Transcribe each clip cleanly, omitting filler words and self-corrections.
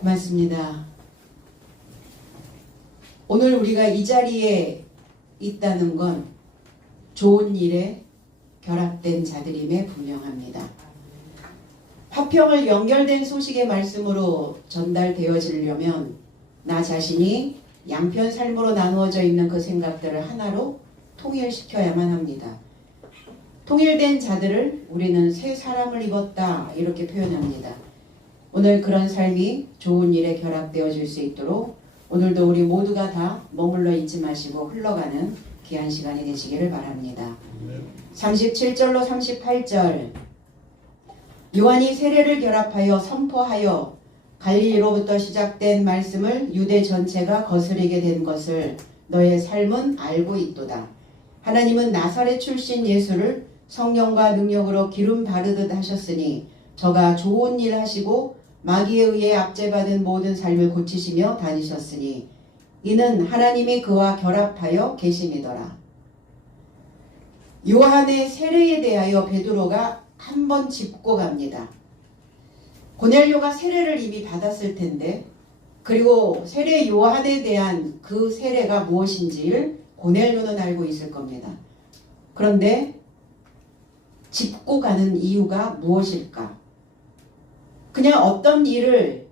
고맙습니다. 오늘 우리가 이 자리에 있다는 건 좋은 일에 결합된 자들임에 분명합니다. 화평을 연결된 소식의 말씀으로 전달되어지려면 나 자신이 양편 삶으로 나누어져 있는 그 생각들을 하나로 통일시켜야만 합니다. 통일된 자들을 우리는 새 사람을 입었다 이렇게 표현합니다. 오늘 그런 삶이 좋은 일에 결합되어질 수 있도록 오늘도 우리 모두가 다 머물러 있지 마시고 흘러가는 귀한 시간이 되시기를 바랍니다. 37절로 38절 요한이 세례를 결합하여 선포하여 갈릴리로부터 시작된 말씀을 유대 전체가 거스르게 된 것을 너의 삶은 알고 있도다. 하나님은 나사렛 출신 예수를 성령과 능력으로 기름 바르듯 하셨으니 저가 좋은 일 하시고 마귀에 의해 압제받은 모든 삶을 고치시며 다니셨으니 이는 하나님이 그와 결합하여 계심이더라. 요한의 세례에 대하여 베드로가 한 번 짚고 갑니다. 고넬료가 세례를 이미 받았을 텐데 그리고 세례 요한에 대한 그 세례가 무엇인지를 고넬료는 알고 있을 겁니다. 그런데 짚고 가는 이유가 무엇일까? 그냥 어떤 일을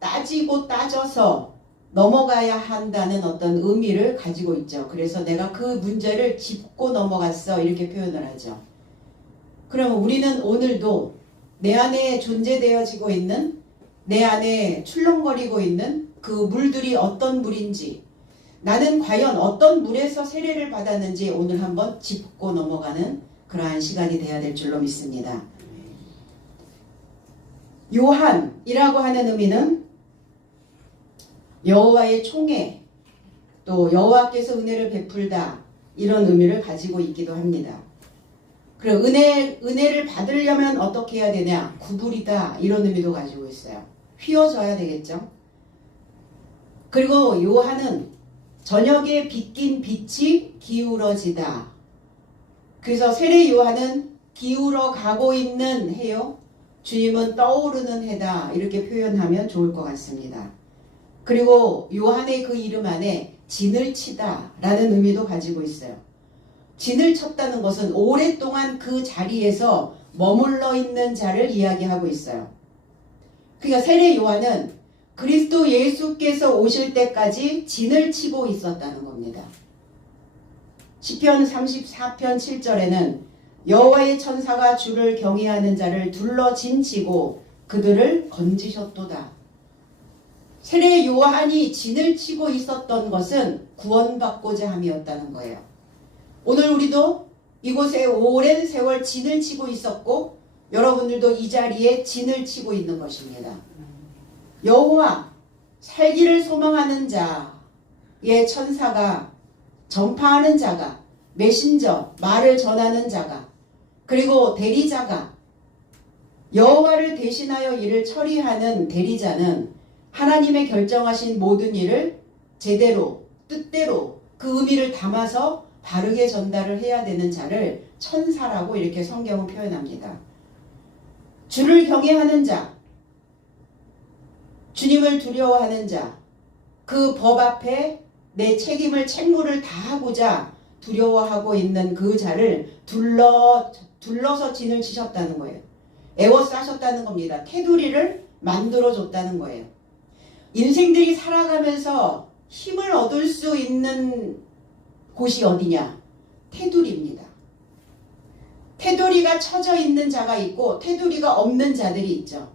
따지고 따져서 넘어가야 한다는 어떤 의미를 가지고 있죠. 그래서 내가 그 문제를 짚고 넘어갔어 이렇게 표현을 하죠. 그러면 우리는 오늘도 내 안에 존재되어지고 있는 내 안에 출렁거리고 있는 그 물들이 어떤 물인지 나는 과연 어떤 물에서 세례를 받았는지 오늘 한번 짚고 넘어가는 그러한 시간이 되어야 될 줄로 믿습니다. 요한이라고 하는 의미는 여호와의 총애 또 여호와께서 은혜를 베풀다 이런 의미를 가지고 있기도 합니다. 그리고 은혜를 받으려면 어떻게 해야 되냐? 구부리다 이런 의미도 가지고 있어요. 휘어져야 되겠죠. 그리고 요한은 저녁에 비낀 빛이 기울어지다. 그래서 세례 요한은 기울어 가고 있는 해요. 주님은 떠오르는 해다 이렇게 표현하면 좋을 것 같습니다. 그리고 요한의 그 이름 안에 진을 치다 라는 의미도 가지고 있어요. 진을 쳤다는 것은 오랫동안 그 자리에서 머물러 있는 자를 이야기하고 있어요. 그러니까 세례 요한은 그리스도 예수께서 오실 때까지 진을 치고 있었다는 겁니다. 시편 34편 7절에는 여호와의 천사가 주를 경외하는 자를 둘러 진치고 그들을 건지셨도다. 세례 요한이 진을 치고 있었던 것은 구원받고자 함이었다는 거예요. 오늘 우리도 이곳에 오랜 세월 진을 치고 있었고 여러분들도 이 자리에 진을 치고 있는 것입니다. 여호와 살기를 소망하는 자의 천사가 전파하는 자가 메신저 말을 전하는 자가 그리고 대리자가 여호와를 대신하여 일을 처리하는 대리자는 하나님의 결정하신 모든 일을 제대로 뜻대로 그 의미를 담아서 바르게 전달을 해야 되는 자를 천사라고 이렇게 성경은 표현합니다. 주를 경외하는 자, 주님을 두려워하는 자, 그 법 앞에 내 책무를 다하고자 두려워하고 있는 그 자를 둘러서 진을 치셨다는 거예요. 애워싸셨다는 겁니다. 테두리를 만들어줬다는 거예요. 인생들이 살아가면서 힘을 얻을 수 있는 곳이 어디냐? 테두리입니다. 테두리가 쳐져 있는 자가 있고 테두리가 없는 자들이 있죠.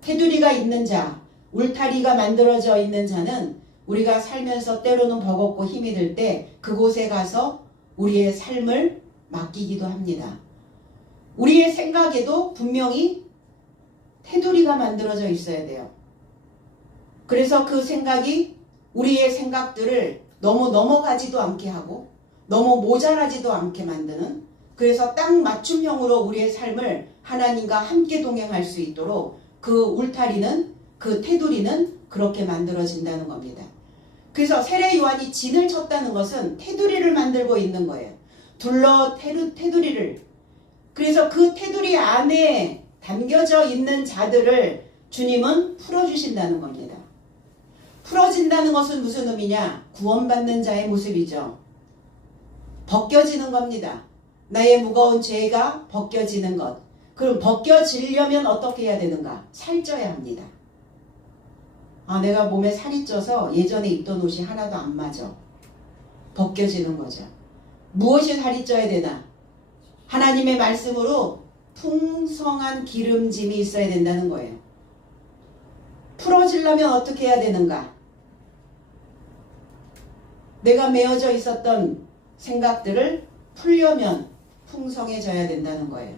테두리가 있는 자, 울타리가 만들어져 있는 자는 우리가 살면서 때로는 버겁고 힘이 들 때 그곳에 가서 우리의 삶을 맡기기도 합니다. 우리의 생각에도 분명히 테두리가 만들어져 있어야 돼요. 그래서 그 생각이 우리의 생각들을 너무 넘어가지도 않게 하고 너무 모자라지도 않게 만드는 그래서 딱 맞춤형으로 우리의 삶을 하나님과 함께 동행할 수 있도록 그 울타리는 그 테두리는 그렇게 만들어진다는 겁니다. 그래서 세례 요한이 진을 쳤다는 것은 테두리를 만들고 있는 거예요. 테두리를 그래서 그 테두리 안에 담겨져 있는 자들을 주님은 풀어주신다는 겁니다. 풀어진다는 것은 무슨 의미냐? 구원받는 자의 모습이죠. 벗겨지는 겁니다. 나의 무거운 죄가 벗겨지는 것. 그럼 벗겨지려면 어떻게 해야 되는가? 살쪄야 합니다. 아, 내가 몸에 살이 쪄서 예전에 입던 옷이 하나도 안 맞아. 벗겨지는 거죠. 무엇이 살이 쪄야 되나? 하나님의 말씀으로 풍성한 기름짐이 있어야 된다는 거예요. 풀어지려면 어떻게 해야 되는가? 내가 메어져 있었던 생각들을 풀려면 풍성해져야 된다는 거예요.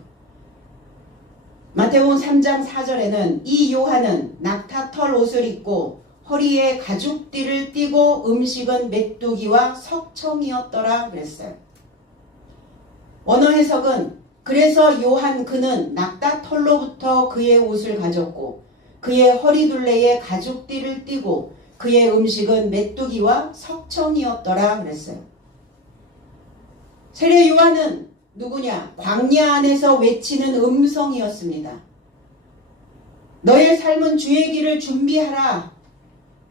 마태복음 3장 4절에는 이 요한은 낙타털 옷을 입고 허리에 가죽띠를 띠고 음식은 메뚜기와 석청이었더라 그랬어요. 원어 해석은 그래서 요한 그는 낙타털로부터 그의 옷을 가졌고 그의 허리둘레에 가죽띠를 띠고 그의 음식은 메뚜기와 석청이었더라 그랬어요. 세례 요한은 누구냐? 광야 안에서 외치는 음성이었습니다. 너의 삶은 주의 길을 준비하라.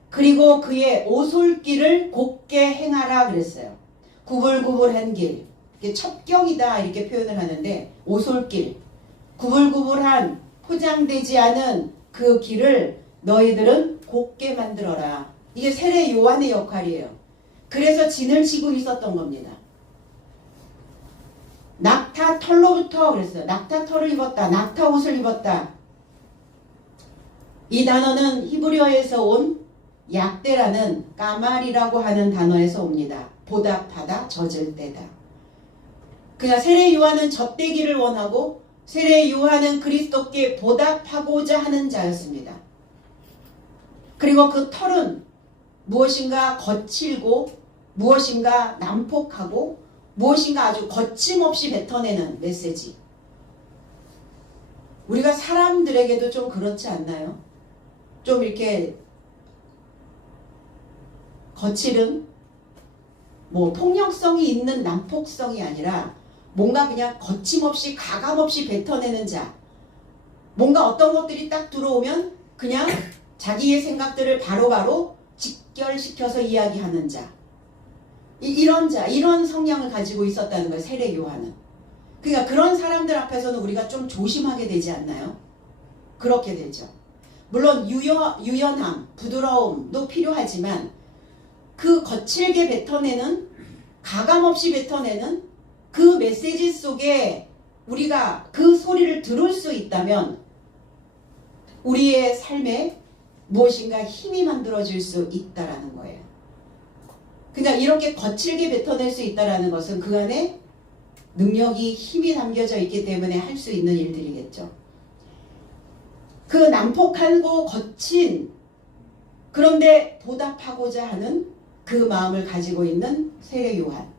그리고 그의 오솔길을 곱게 행하라 그랬어요. 구불구불한 길. 이게 첩경이다 이렇게 표현을 하는데 오솔길. 구불구불한 포장되지 않은 그 길을 너희들은 곱게 만들어라. 이게 세례 요한의 역할이에요. 그래서 진을 치고 있었던 겁니다. 낙타 털로부터 그랬어요. 낙타 털을 입었다. 낙타 옷을 입었다. 이 단어는 히브리어에서 온 약대라는 까말이라고 하는 단어에서 옵니다. 보답하다, 젖을 때다. 그냥 세례 요한은 젖대기를 원하고 세례 요한은 그리스도께 보답하고자 하는 자였습니다. 그리고 그 털은 무엇인가 거칠고 무엇인가 난폭하고 무엇인가 아주 거침없이 뱉어내는 메시지. 우리가 사람들에게도 좀 그렇지 않나요? 좀 이렇게 거칠은 뭐 폭력성이 있는 난폭성이 아니라 뭔가 그냥 거침없이 가감없이 뱉어내는 자. 뭔가 어떤 것들이 딱 들어오면 그냥 자기의 생각들을 바로바로 직결시켜서 이야기하는 자. 이런 자, 이런 성향을 가지고 있었다는 거예요. 세례 요한은. 그러니까 그런 사람들 앞에서는 우리가 좀 조심하게 되지 않나요? 그렇게 되죠. 물론 유연함, 부드러움도 필요하지만 그 거칠게 뱉어내는, 가감없이 뱉어내는 그 메시지 속에 우리가 그 소리를 들을 수 있다면 우리의 삶에 무엇인가 힘이 만들어질 수 있다라는 거예요. 그러니까 이렇게 거칠게 뱉어낼 수 있다는 것은 그 안에 능력이, 힘이 담겨져 있기 때문에 할 수 있는 일들이겠죠. 그 난폭하고 거친, 그런데 보답하고자 하는 그 마음을 가지고 있는 세례 요한.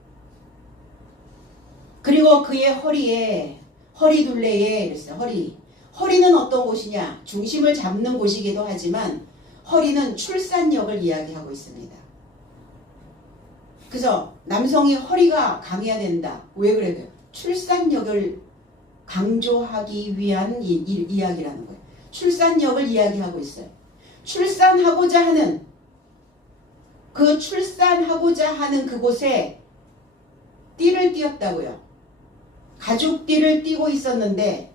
그리고 그의 허리에, 허리둘레에 이랬어요. 허리는 어떤 곳이냐? 중심을 잡는 곳이기도 하지만 허리는 출산력을 이야기하고 있습니다. 그래서 남성이 허리가 강해야 된다. 왜 그래요? 출산력을 강조하기 위한 이야기라는 거예요. 출산력을 이야기하고 있어요. 출산하고자 하는 그곳에 띠를 띄었다고요. 가죽띠를 띠고 있었는데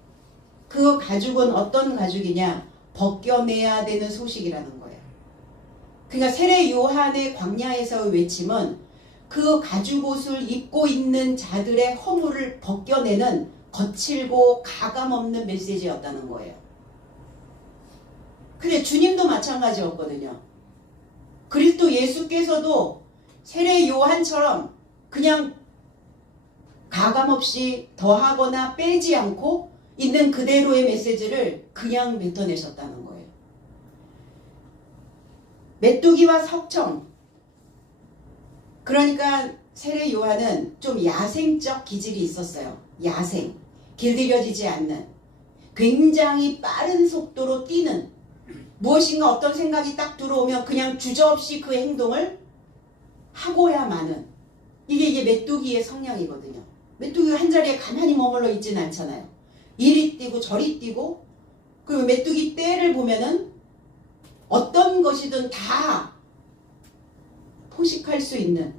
그 가죽은 어떤 가죽이냐? 벗겨내야 되는 소식이라는 거예요. 그러니까 세례 요한의 광야에서의 외침은 그 가죽옷을 입고 있는 자들의 허물을 벗겨내는 거칠고 가감없는 메시지였다는 거예요. 근데 주님도 마찬가지였거든요. 그리스도 예수께서도 세례 요한처럼 그냥 가감없이 더하거나 빼지 않고 있는 그대로의 메시지를 그냥 뱉어내셨다는 거예요. 메뚜기와 석청. 그러니까 세례 요한은 좀 야생적 기질이 있었어요. 야생. 길들여지지 않는. 굉장히 빠른 속도로 뛰는. 무엇인가 어떤 생각이 딱 들어오면 그냥 주저없이 그 행동을 하고야 마는. 이게 메뚜기의 성향이거든요. 메뚜기가 한 자리에 가만히 머물러 있지는 않잖아요. 이리 뛰고 저리 뛰고 그 메뚜기 떼를 보면은 어떤 것이든 다 포식할 수 있는,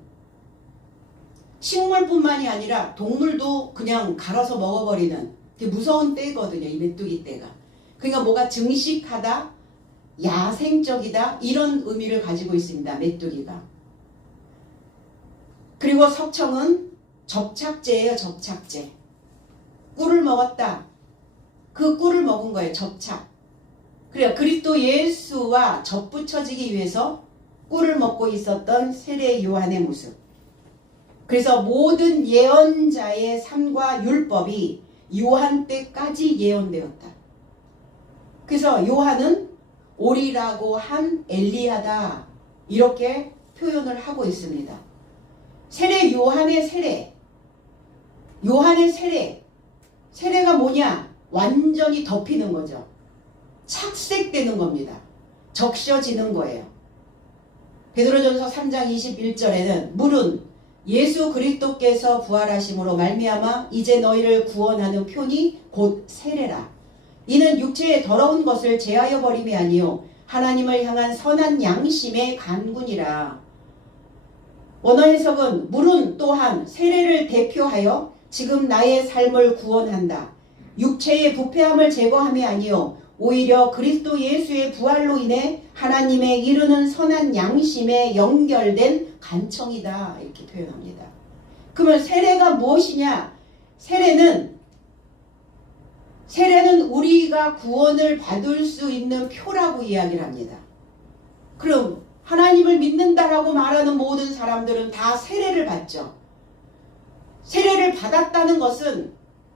식물뿐만이 아니라 동물도 그냥 갈아서 먹어버리는 되게 무서운 떼거든요. 이 메뚜기 떼가. 그러니까 뭐가 증식하다, 야생적이다 이런 의미를 가지고 있습니다. 메뚜기가. 그리고 석청은 접착제예요. 접착제. 꿀을 먹었다. 그 꿀을 먹은 거예요. 접착. 그래요. 그리스도 예수와 접붙여지기 위해서 꿀을 먹고 있었던 세례 요한의 모습. 그래서 모든 예언자의 삶과 율법이 요한 때까지 예언되었다. 그래서 요한은 오리라고 한 엘리야다 이렇게 표현을 하고 있습니다. 세례 요한의 세례, 요한의 세례가 뭐냐? 완전히 덮이는 거죠. 착색되는 겁니다. 적셔지는 거예요. 베드로전서 3장 21절에는 물은 예수 그리스도께서 부활하심으로 말미암아 이제 너희를 구원하는 표니 곧 세례라. 이는 육체의 더러운 것을 제하여 버림이 아니요 하나님을 향한 선한 양심의 간군이라. 원어 해석은 물은 또한 세례를 대표하여 지금 나의 삶을 구원한다. 육체의 부패함을 제거함이 아니요 오히려 그리스도 예수의 부활로 인해 하나님의 이루는 선한 양심에 연결된 간청이다 이렇게 표현합니다. 그러면 세례가 무엇이냐? 세례는 우리가 구원을 받을 수 있는 표라고 이야기를 합니다. 그럼 하나님을 믿는다라고 말하는 모든 사람들은 다 세례를 받죠. 세례를 받았다는 것은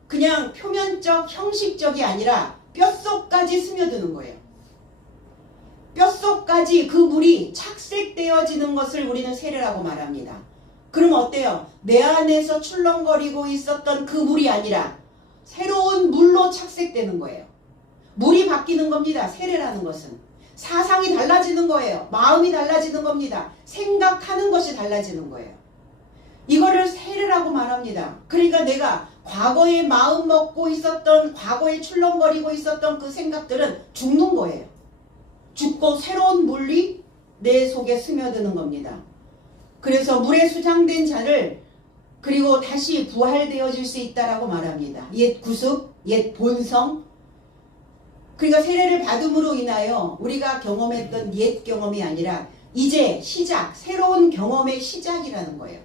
그냥 표면적 형식적이 아니라 뼛속까지 스며드는 거예요. 뼛속까지 그 물이 착색되어지는 것을 우리는 세례라고 말합니다. 그럼 어때요? 내 안에서 출렁거리고 있었던 그 물이 아니라 새로운 물로 착색되는 거예요. 물이 바뀌는 겁니다. 세례라는 것은. 사상이 달라지는 거예요. 마음이 달라지는 겁니다. 생각하는 것이 달라지는 거예요. 이거를 세례라고 말합니다. 그러니까 내가 과거에 마음 먹고 있었던, 과거에 출렁거리고 있었던 그 생각들은 죽는 거예요. 죽고 새로운 물이 내 속에 스며드는 겁니다. 그래서 물에 수장된 자를 그리고 다시 부활되어질 수 있다라고 말합니다. 옛 구습, 옛 본성. 그러니까 세례를 받음으로 인하여 우리가 경험했던 옛 경험이 아니라 이제 시작, 새로운 경험의 시작이라는 거예요.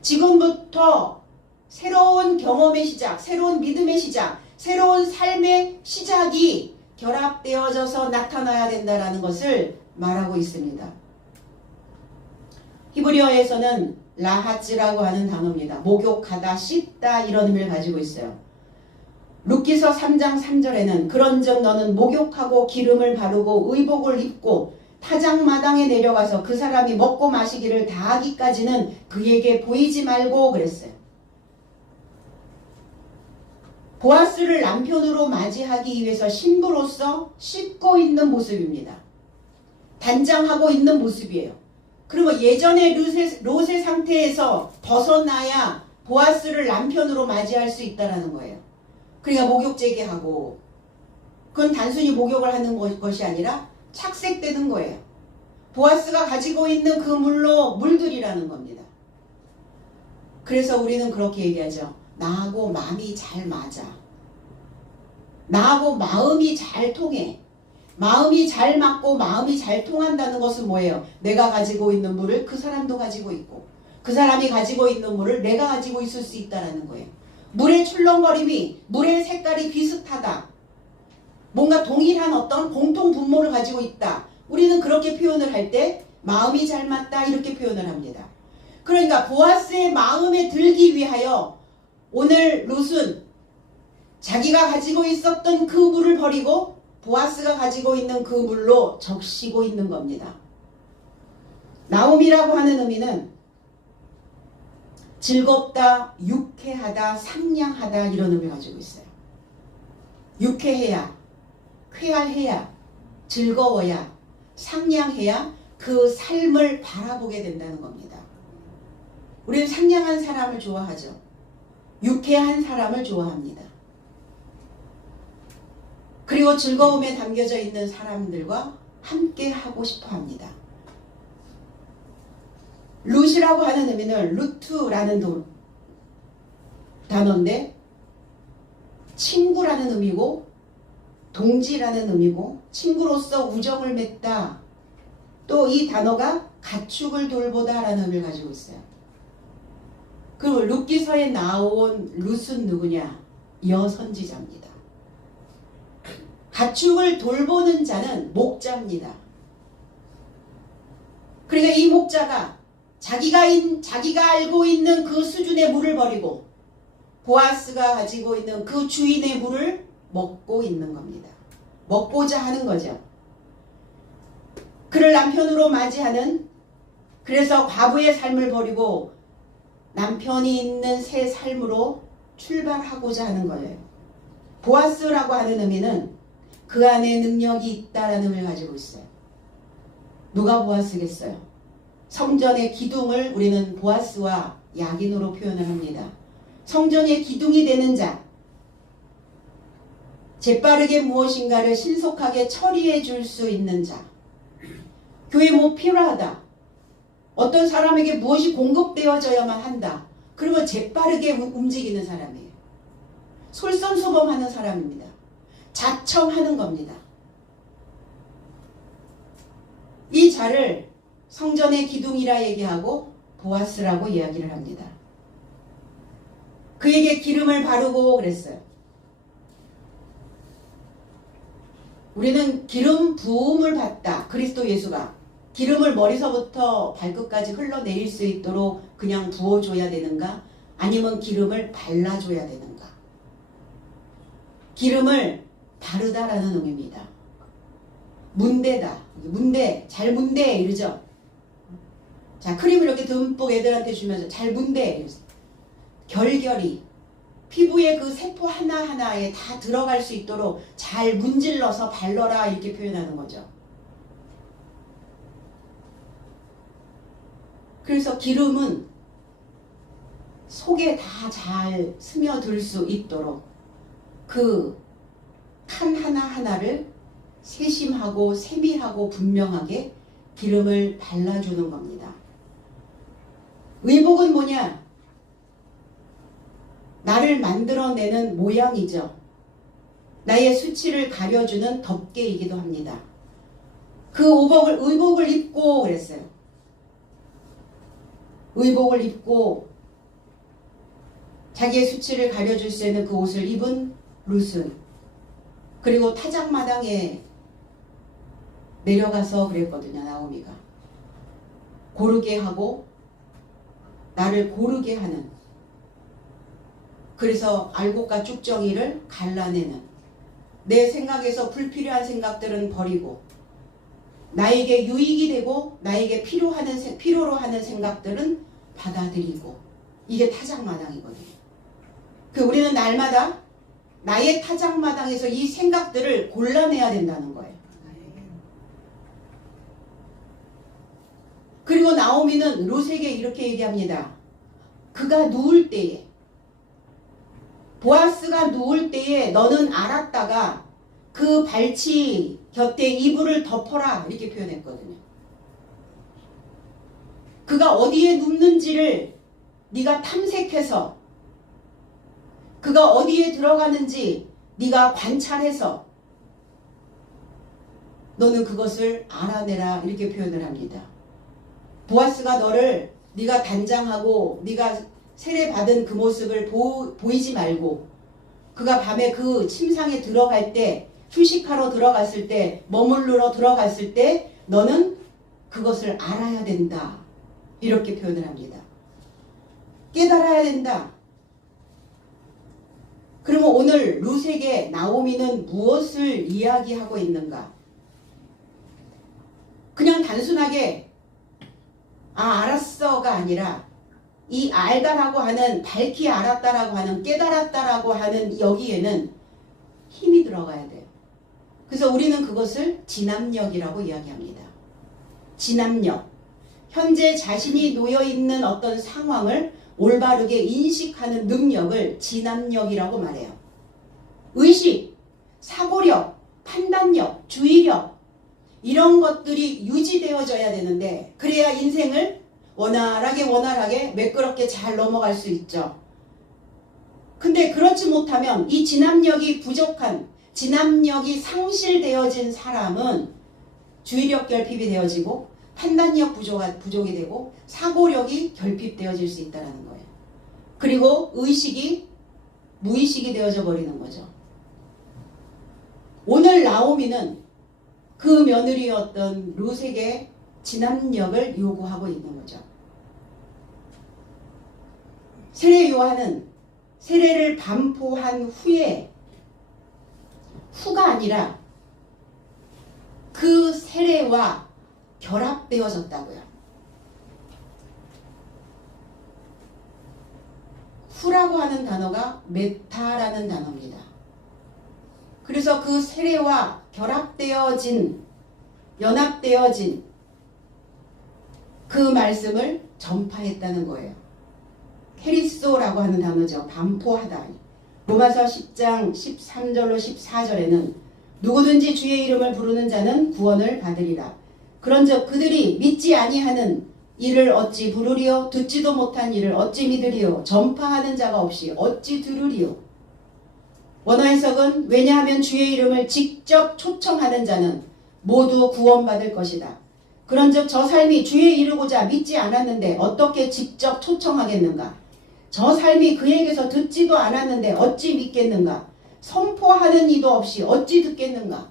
지금부터 새로운 경험의 시작, 새로운 믿음의 시작, 새로운 삶의 시작이 결합되어져서 나타나야 된다는 것을 말하고 있습니다. 히브리어에서는 라하츠라고 하는 단어입니다. 목욕하다, 씻다 이런 의미를 가지고 있어요. 룻기서 3장 3절에는 그런즉 너는 목욕하고 기름을 바르고 의복을 입고 타작마당에 내려가서 그 사람이 먹고 마시기를 다하기까지는 그에게 보이지 말고 그랬어요. 보아스를 남편으로 맞이하기 위해서 신부로서 씻고 있는 모습입니다. 단장하고 있는 모습이에요. 그리고 예전의 롯의 상태에서 벗어나야 보아스를 남편으로 맞이할 수 있다는 거예요. 그러니까 목욕 재개하고, 그건 단순히 목욕을 하는 것이 아니라 착색되는 거예요. 보아스가 가지고 있는 그 물로 물들이라는 겁니다. 그래서 우리는 그렇게 얘기하죠. 나하고 마음이 잘 맞아. 나하고 마음이 잘 통해. 마음이 잘 맞고 마음이 잘 통한다는 것은 뭐예요? 내가 가지고 있는 물을 그 사람도 가지고 있고 그 사람이 가지고 있는 물을 내가 가지고 있을 수 있다는 거예요. 물의 출렁거림이, 물의 색깔이 비슷하다. 뭔가 동일한 어떤 공통 분모를 가지고 있다. 우리는 그렇게 표현을 할 때 마음이 잘 맞다 이렇게 표현을 합니다. 그러니까 보아스의 마음에 들기 위하여 오늘 룻은 자기가 가지고 있었던 그 물을 버리고 보아스가 가지고 있는 그 물로 적시고 있는 겁니다. 나옴이라고 하는 의미는 즐겁다, 유쾌하다, 상냥하다 이런 의미를 가지고 있어요. 유쾌해야, 쾌활해야, 즐거워야, 상냥해야 그 삶을 바라보게 된다는 겁니다. 우리는 상냥한 사람을 좋아하죠. 유쾌한 사람을 좋아합니다. 그리고 즐거움에 담겨져 있는 사람들과 함께 하고 싶어 합니다. 룻이라고 하는 의미는 루트라는 단어인데 친구라는 의미고 동지라는 의미고 친구로서 우정을 맺다. 또 이 단어가 가축을 돌보다 라는 의미를 가지고 있어요. 그리고 룻기서에 나온 룻은 누구냐? 여선지자입니다. 가축을 돌보는 자는 목자입니다. 그러니까 이 목자가 자기가 알고 있는 그 수준의 물을 버리고 보아스가 가지고 있는 그 주인의 물을 먹고 있는 겁니다. 먹고자 하는 거죠. 그를 남편으로 맞이하는, 그래서 과부의 삶을 버리고 남편이 있는 새 삶으로 출발하고자 하는 거예요. 보아스라고 하는 의미는 그 안에 능력이 있다라는 의미를 가지고 있어요. 누가 보아스겠어요? 성전의 기둥을 우리는 보아스와 야긴으로 표현을 합니다. 성전의 기둥이 되는 자, 재빠르게 무엇인가를 신속하게 처리해 줄 수 있는 자, 교회 뭐 필요하다, 어떤 사람에게 무엇이 공급되어져야만 한다, 그러면 재빠르게 움직이는 사람이에요. 솔선수범하는 사람입니다. 자청하는 겁니다. 이 자를 성전의 기둥이라 얘기하고 보아스라고 이야기를 합니다. 그에게 기름을 바르고 그랬어요. 우리는 기름 부음을 받다. 그리스도 예수가 기름을 머리서부터 발끝까지 흘러내릴 수 있도록 그냥 부어줘야 되는가? 아니면 기름을 발라줘야 되는가? 기름을 바르다라는 의미입니다. 문대다. 문대, 잘 문대 이러죠. 자, 크림을 이렇게 듬뿍 애들한테 주면서 잘 문대 이러죠. 결결이 피부의 그 세포 하나하나에 다 들어갈 수 있도록 잘 문질러서 발라라 이렇게 표현하는 거죠. 그래서 기름은 속에 다 잘 스며들 수 있도록 그 칸 하나하나를 세심하고 세밀하고 분명하게 기름을 발라주는 겁니다. 의복은 뭐냐? 나를 만들어내는 모양이죠. 나의 수치를 가려주는 덮개이기도 합니다. 그 의복을 입고 그랬어요. 의복을 입고 자기의 수치를 가려줄 수 있는 그 옷을 입은 룻은, 그리고 타작마당에 내려가서 그랬거든요. 나오미가 고르게 하고 나를 고르게 하는, 그래서 알곡과 쭉정이를 갈라내는, 내 생각에서 불필요한 생각들은 버리고 나에게 유익이 되고 나에게 필요로 하는 생각들은 받아들이고, 이게 타작마당이거든요. 우리는 날마다 나의 타작마당에서 이 생각들을 골라내야 된다는 거예요. 그리고 나오미는 룻에게 이렇게 얘기합니다. 그가 누울 때에, 보아스가 누울 때에 너는 알았다가 그 발치 곁에 이불을 덮어라 이렇게 표현했거든요. 그가 어디에 눕는지를 네가 탐색해서, 그가 어디에 들어가는지 네가 관찰해서 너는 그것을 알아내라 이렇게 표현을 합니다. 보아스가 너를 네가 단장하고 네가 세례받은 그 모습을 보이지 말고, 그가 밤에 그 침상에 들어갈 때, 휴식하러 들어갔을 때, 머물러 들어갔을 때 너는 그것을 알아야 된다 이렇게 표현을 합니다. 깨달아야 된다. 그러면 오늘 룻에게 나오미는 무엇을 이야기하고 있는가? 그냥 단순하게 알았어가 아니라 이 알다라고 하는, 밝히 알았다라고 하는, 깨달았다라고 하는 여기에는 힘이 들어가야 돼요. 그래서 우리는 그것을 진압력이라고 이야기합니다. 진압력. 현재 자신이 놓여있는 어떤 상황을 올바르게 인식하는 능력을 진압력이라고 말해요. 의식, 사고력, 판단력, 주의력 이런 것들이 유지되어져야 되는데 그래야 인생을 원활하게 매끄럽게 잘 넘어갈 수 있죠. 근데 그렇지 못하면 이 진압력이 부족한, 진압력이 상실되어진 사람은 주의력 결핍이 되어지고 판단력 부족이 되고 사고력이 결핍되어질 수 있다는 거예요. 그리고 의식이 무의식이 되어져 버리는 거죠. 오늘 나오미는 그 며느리였던 룻에게 진압력을 요구하고 있는 거죠. 세례 요한은 세례를 반포한 후가 아니라 그 세례와 결합되어졌다고요. 후라고 하는 단어가 메타라는 단어입니다. 그래서 그 세례와 연합되어진 그 말씀을 전파했다는 거예요. 케리소라고 하는 단어죠. 반포하다. 로마서 10장 13절로 14절에는 누구든지 주의 이름을 부르는 자는 구원을 받으리라. 그런즉 그들이 믿지 아니하는 이를 어찌 부르리요? 듣지도 못한 이를 어찌 믿으리요? 전파하는 자가 없이 어찌 들으리요? 원어 해석은 왜냐하면 주의 이름을 직접 초청하는 자는 모두 구원받을 것이다. 그런즉 저 삶이 주에 이르고자 믿지 않았는데 어떻게 직접 초청하겠는가? 저 삶이 그에게서 듣지도 않았는데 어찌 믿겠는가? 선포하는 이도 없이 어찌 듣겠는가?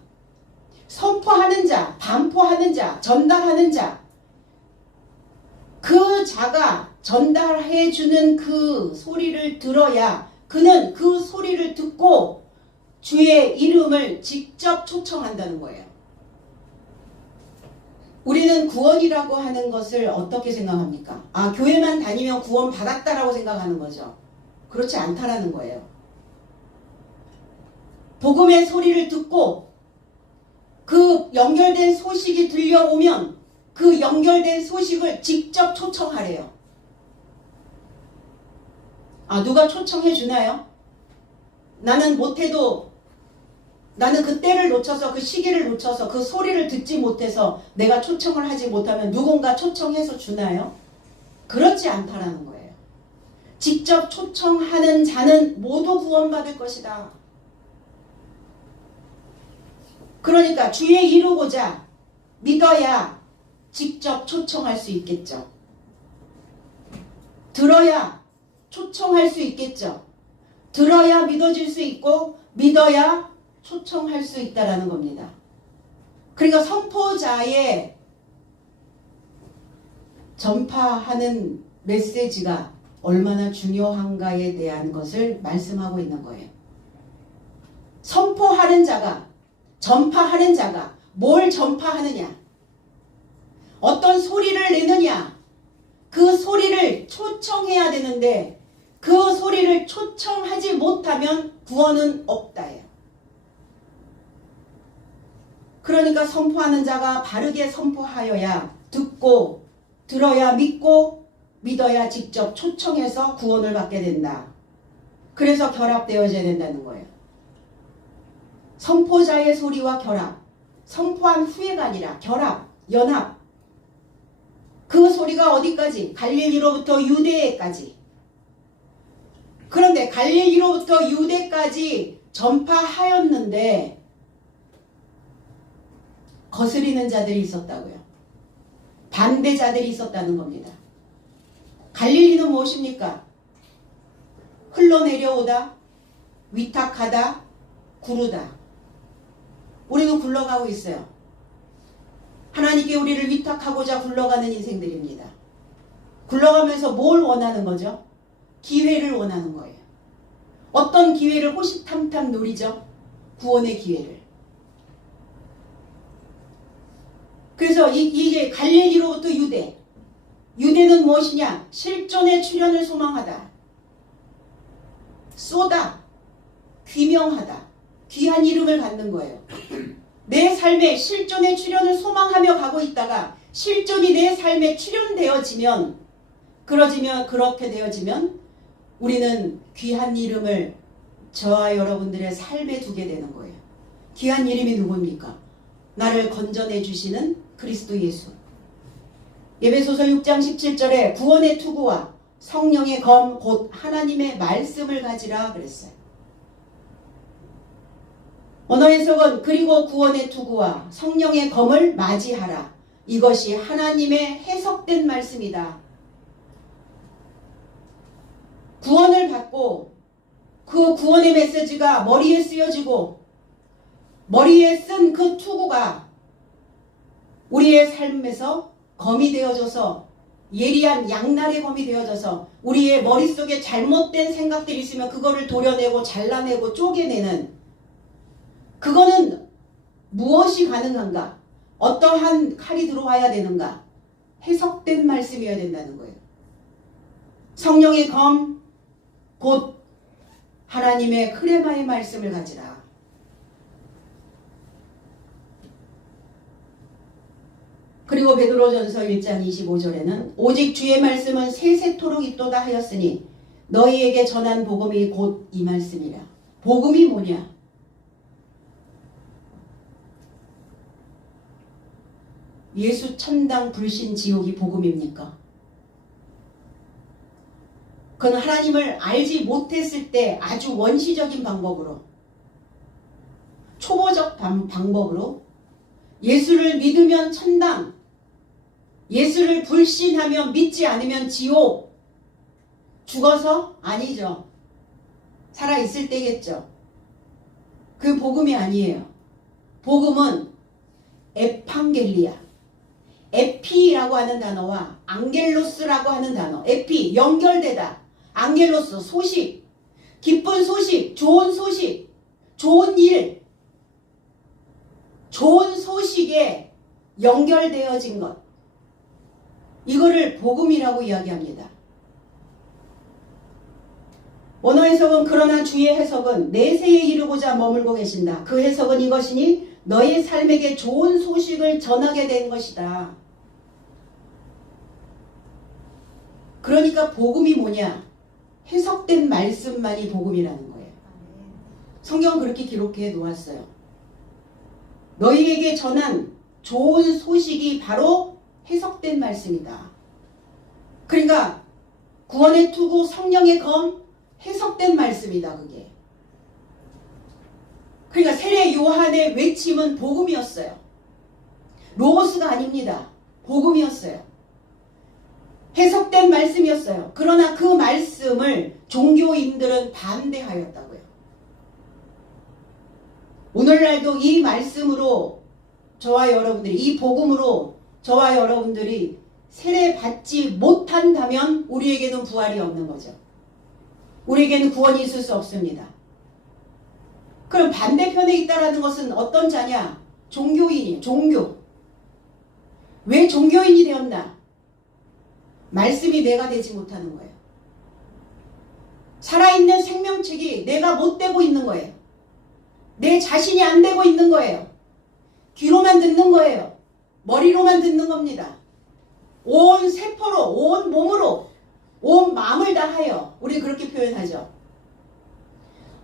선포하는 자, 반포하는 자, 전달하는 자, 그 자가 전달해주는 그 소리를 들어야 그는 그 소리를 듣고 주의 이름을 직접 초청한다는 거예요. 우리는 구원이라고 하는 것을 어떻게 생각합니까? 교회만 다니면 구원 받았다라고 생각하는 거죠. 그렇지 않다라는 거예요. 복음의 소리를 듣고 그 연결된 소식이 들려오면 그 연결된 소식을 직접 초청하래요. 누가 초청해 주나요? 나는 못해도 나는 그 때를 놓쳐서 그 시기를 놓쳐서 그 소리를 듣지 못해서 내가 초청을 하지 못하면 누군가 초청해서 주나요? 그렇지 않다라는 거예요. 직접 초청하는 자는 모두 구원받을 것이다. 그러니까 주에 이루고자 믿어야 직접 초청할 수 있겠죠. 들어야 초청할 수 있겠죠. 들어야 믿어질 수 있고 믿어야 초청할 수 있다라는 겁니다. 그러니까 선포자의 전파하는 메시지가 얼마나 중요한가에 대한 것을 말씀하고 있는 거예요. 선포하는 자가, 전파하는 자가 뭘 전파하느냐, 어떤 소리를 내느냐, 그 소리를 초청해야 되는데 그 소리를 초청하지 못하면 구원은 없다예요. 그러니까 선포하는 자가 바르게 선포하여야 듣고 들어야 믿고 믿어야 직접 초청해서 구원을 받게 된다. 그래서 결합되어져야 된다는 거예요. 선포자의 소리와 결합, 선포한 후에가 아니라 결합, 연합. 그 소리가 어디까지? 갈릴리로부터 유대에까지. 그런데 갈릴리로부터 유대까지 전파하였는데 거스리는 자들이 있었다고요. 반대자들이 있었다는 겁니다. 갈릴리는 무엇입니까? 흘러내려오다, 위탁하다, 구르다. 우리는 굴러가고 있어요. 하나님께 우리를 위탁하고자 굴러가는 인생들입니다. 굴러가면서 뭘 원하는 거죠? 기회를 원하는 거예요. 어떤 기회를 호시탐탐 노리죠? 구원의 기회를. 그래서 이게 갈릴리로부터 유대. 유대는 무엇이냐? 실존의 출현을 소망하다. 쏘다. 귀명하다. 귀한 이름을 갖는 거예요. 내 삶에 실존의 출현을 소망하며 가고 있다가 실존이 내 삶에 출현되어지면 그렇게 되어지면 우리는 귀한 이름을 저와 여러분들의 삶에 두게 되는 거예요. 귀한 이름이 누굽니까? 나를 건져내 주시는 그리스도 예수. 에베소서 6장 17절에 구원의 투구와 성령의 검 곧 하나님의 말씀을 가지라 그랬어요. 언어 해석은 그리고 구원의 투구와 성령의 검을 맞이하라. 이것이 하나님의 해석된 말씀이다. 구원을 받고 그 구원의 메시지가 머리에 쓰여지고 머리에 쓴 그 투구가 우리의 삶에서 검이 되어져서 예리한 양날의 검이 되어져서 우리의 머릿속에 잘못된 생각들이 있으면 그거를 도려내고 잘라내고 쪼개내는, 그거는 무엇이 가능한가? 어떠한 칼이 들어와야 되는가? 해석된 말씀이어야 된다는 거예요. 성령의 검 곧 하나님의 흐레마의 말씀을 가지라. 그리고 베드로전서 1장 25절에는 오직 주의 말씀은 세세토록 있도다 하였으니 너희에게 전한 복음이 곧 이 말씀이라. 복음이 뭐냐? 예수 천당 불신 지옥이 복음입니까? 그건 하나님을 알지 못했을 때 아주 원시적인 방법으로, 초보적 방법으로 예수를 믿으면 천당, 예수를 불신하면 믿지 않으면 지옥, 죽어서? 아니죠. 살아있을 때겠죠. 그 복음이 아니에요. 복음은 에판겔리아, 에피라고 하는 단어와 앙겔로스라고 하는 단어, 에피, 연결되다, 앙겔로스, 소식, 기쁜 소식, 좋은 소식, 좋은 일, 좋은 소식에 연결되어진 것, 이거를 복음이라고 이야기합니다. 원어 해석은 그러나 주의 해석은 내세에 이르고자 머물고 계신다. 그 해석은 이것이니 너의 삶에게 좋은 소식을 전하게 된 것이다. 그러니까 복음이 뭐냐? 해석된 말씀만이 복음이라는 거예요. 성경은 그렇게 기록해 놓았어요. 너희에게 전한 좋은 소식이 바로 해석된 말씀이다. 그러니까 구원의 투구, 성령의 검, 해석된 말씀이다. 그게. 그러니까 세례 요한의 외침은 복음이었어요. 로고스가 아닙니다. 복음이었어요. 해석된 말씀이었어요. 그러나 그 말씀을 종교인들은 반대하였다고요. 오늘날도 이 말씀으로 저와 여러분들이, 이 복음으로 저와 여러분들이 세례 받지 못한다면 우리에게는 부활이 없는 거죠. 우리에게는 구원이 있을 수 없습니다. 그럼 반대편에 있다라는 것은 어떤 자냐? 종교인이에요. 종교. 왜 종교인이 되었나? 말씀이 내가 되지 못하는 거예요. 살아있는 생명책이 내가 못 되고 있는 거예요. 내 자신이 안 되고 있는 거예요. 귀로만 듣는 거예요. 머리로만 듣는 겁니다. 온 세포로, 온 몸으로, 온 마음을 다하여, 우리 그렇게 표현하죠.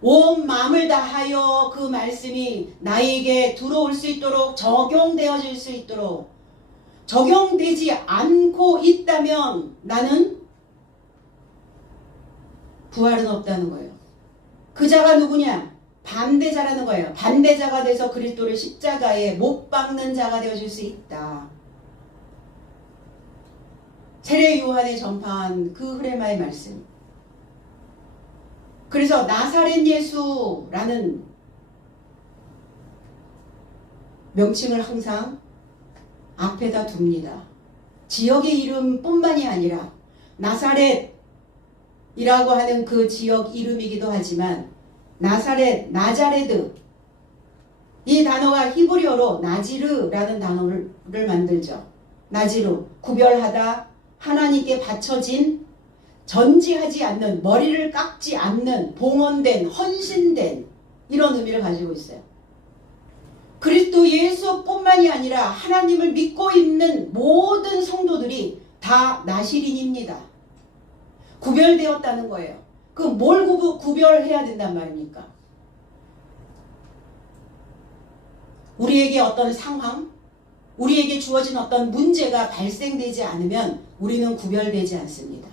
온 마음을 다하여 그 말씀이 나에게 들어올 수 있도록, 적용되어질 수 있도록, 적용되지 않고 있다면 나는 부활은 없다는 거예요. 그 자가 누구냐? 반대자라는 거예요. 반대자가 돼서 그리스도를 십자가에 못 박는 자가 되어질 수 있다. 세례 요한이 전파한 그 흐레마의 말씀. 그래서 나사렛 예수라는 명칭을 항상 앞에다 둡니다. 지역의 이름뿐만이 아니라 나사렛이라고 하는 그 지역 이름이기도 하지만 나사렛, 나자레드, 이 단어가 히브리어로 나지르라는 단어를 만들죠. 나지르, 구별하다, 하나님께 바쳐진, 전지하지 않는, 머리를 깎지 않는, 봉헌된, 헌신된, 이런 의미를 가지고 있어요. 그리스도 예수뿐만이 아니라 하나님을 믿고 있는 모든 성도들이 다 나시린입니다. 구별되었다는 거예요. 그 뭘 구별해야 된단 말입니까? 우리에게 어떤 상황, 우리에게 주어진 어떤 문제가 발생되지 않으면 우리는 구별되지 않습니다.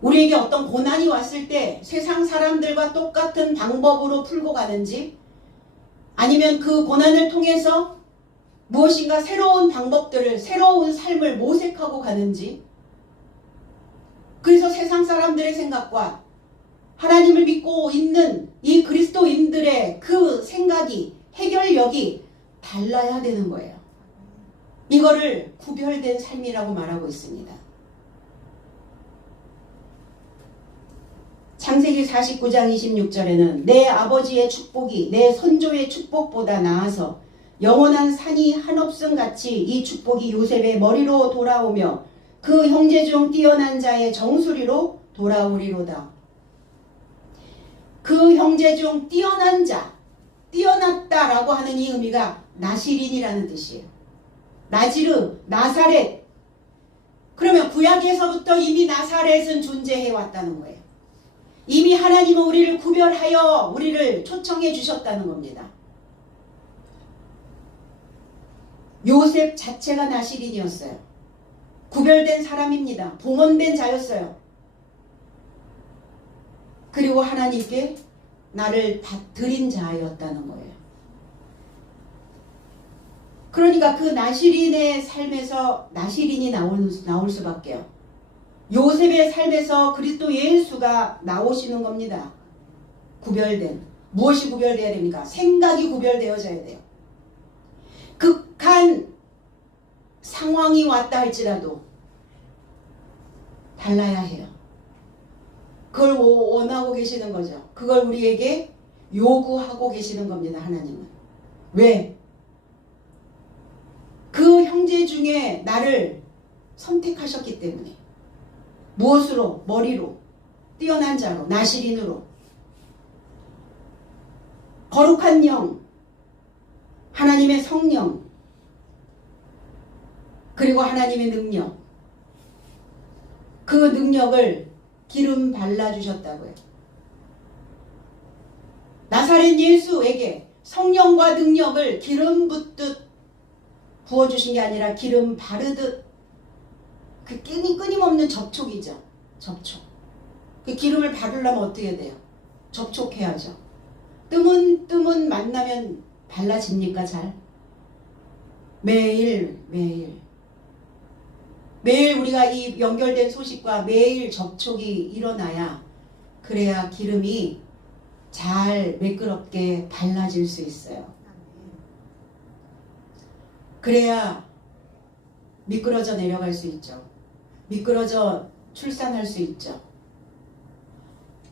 우리에게 어떤 고난이 왔을 때 세상 사람들과 똑같은 방법으로 풀고 가는지, 아니면 그 고난을 통해서 무엇인가 새로운 방법들을, 새로운 삶을 모색하고 가는지, 그래서 세상 사람들의 생각과 하나님을 믿고 있는 이 그리스도인들의 그 생각이, 해결력이 달라야 되는 거예요. 이거를 구별된 삶이라고 말하고 있습니다. 창세기 49장 26절에는 내 아버지의 축복이 내 선조의 축복보다 나아서 영원한 산이 한없음 같이 이 축복이 요셉의 머리로 돌아오며 그 형제 중 뛰어난 자의 정수리로 돌아오리로다. 그 형제 중 뛰어난 자, 뛰어났다라고 하는 이 의미가 나시린이라는 뜻이에요. 나지르, 나사렛. 그러면 구약에서부터 이미 나사렛은 존재해 왔다는 거예요. 이미 하나님은 우리를 구별하여 우리를 초청해 주셨다는 겁니다. 요셉 자체가 나시린이었어요. 구별된 사람입니다. 봉헌된 자였어요. 그리고 하나님께 나를 드린 자였다는 거예요. 그러니까 그 나시린의 삶에서 나시린이 나올 수밖에요. 요셉의 삶에서 그리스도 예수가 나오시는 겁니다. 구별된. 무엇이 구별되어야 됩니까? 생각이 구별되어져야 돼요. 극한 상황이 왔다 할지라도 달라야 해요. 그걸 원하고 계시는 거죠. 그걸 우리에게 요구하고 계시는 겁니다. 하나님은. 왜? 그 형제 중에 나를 선택하셨기 때문에. 무엇으로? 머리로, 뛰어난 자로, 나시린으로. 거룩한 영, 하나님의 성령, 그리고 하나님의 능력. 그 능력을 기름 발라주셨다고요. 나사렛 예수에게 성령과 능력을 기름 붓듯 부어주신 게 아니라 기름 바르듯, 그 끊임없는 접촉이죠. 접촉. 그 기름을 바르려면 어떻게 돼요? 접촉해야죠. 뜸은 만나면 발라집니까? 잘? 매일 우리가 이 연결된 소식과 매일 접촉이 일어나야, 그래야 기름이 잘 매끄럽게 발라질 수 있어요. 그래야 미끄러져 내려갈 수 있죠. 미끄러져 출산할 수 있죠.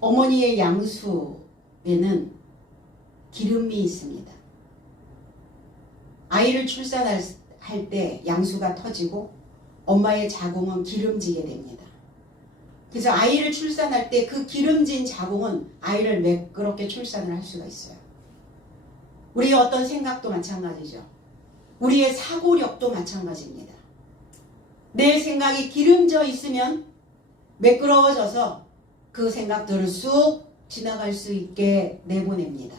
어머니의 양수에는 기름이 있습니다. 아이를 출산할 때 양수가 터지고 엄마의 자궁은 기름지게 됩니다. 그래서 아이를 출산할 때 그 기름진 자궁은 아이를 매끄럽게 출산을 할 수가 있어요. 우리의 어떤 생각도 마찬가지죠. 우리의 사고력도 마찬가지입니다. 내 생각이 기름져 있으면 매끄러워져서 그 생각들을 쑥 지나갈 수 있게 내보냅니다.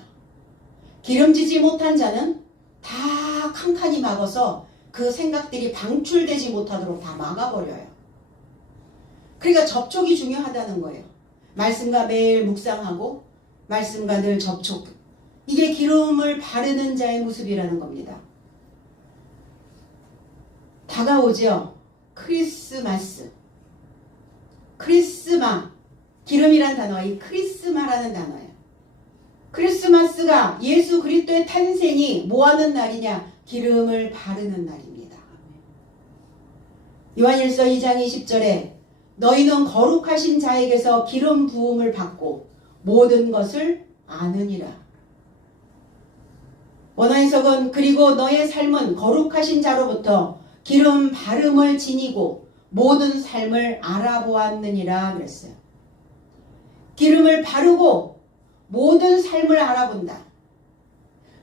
기름지지 못한 자는 다 칸칸이 막아서 그 생각들이 방출되지 못하도록 다 막아버려요. 그러니까 접촉이 중요하다는 거예요. 말씀과 매일 묵상하고 말씀과 늘 접촉. 이게 기름을 바르는 자의 모습이라는 겁니다. 다가오죠. 크리스마스. 크리스마. 기름이란 단어가 이 크리스마라는 단어예요. 크리스마스가 예수 그리스도의 탄생이 뭐하는 날이냐? 기름을 바르는 날입니다. 요한일서 2장 20절에 너희는 거룩하신 자에게서 기름 부음을 받고 모든 것을 아느니라. 원어해석은 그리고 너의 삶은 거룩하신 자로부터 기름 바름을 지니고 모든 삶을 알아보았느니라 그랬어요. 기름을 바르고 모든 삶을 알아본다.